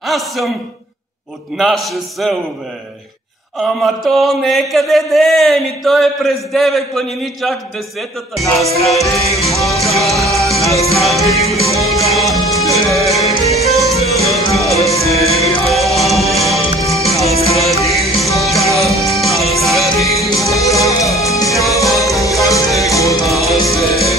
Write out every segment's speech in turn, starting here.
Аз съм от наше село, бе. Ама то некъде де, ми той е през 9 планини, чак в 10-та. Наздрави вода, леви по целата земя. Наздрави вода, няма кога снегова зема.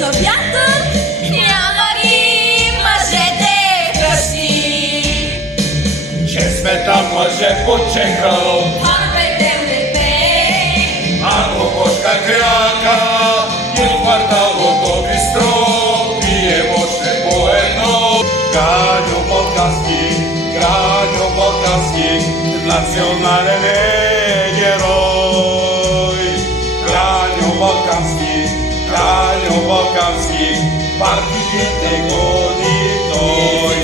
На вятър няма ги мъжете кръсти. Че света мъже почекал, Първете ме пей. ако кошка кряка и в кварталото бистро пие още по едно. Ганьо Балкански, национален е герой. Ганьо Балкански, партиите гони той.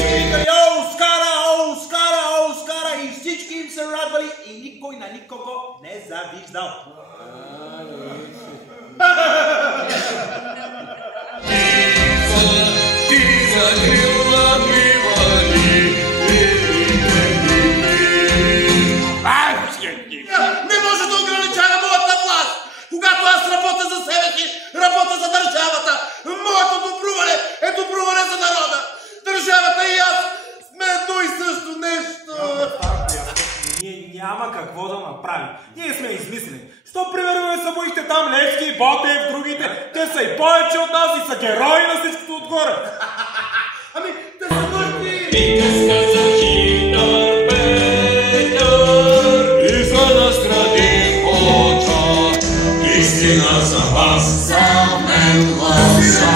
Оскара! И всички им се радвали и никой на никого не завиждал. Ти закрила бивали, Не може да ограничава моята власт! Когато аз работя за себе си, работя за държавата! Моето добруване е добруване за народа! Държавата и аз сме едно и също нещо! Ние няма какво да направим. Ние сме измислени. Що примерно не събудихте там Левски, Ботев, другите? Те са и повече от нас и са герои на всичкото отгоре. Ами, те са нужни! приказка за хитър Петър и за настради оча. Истина за вас, за мен гласа.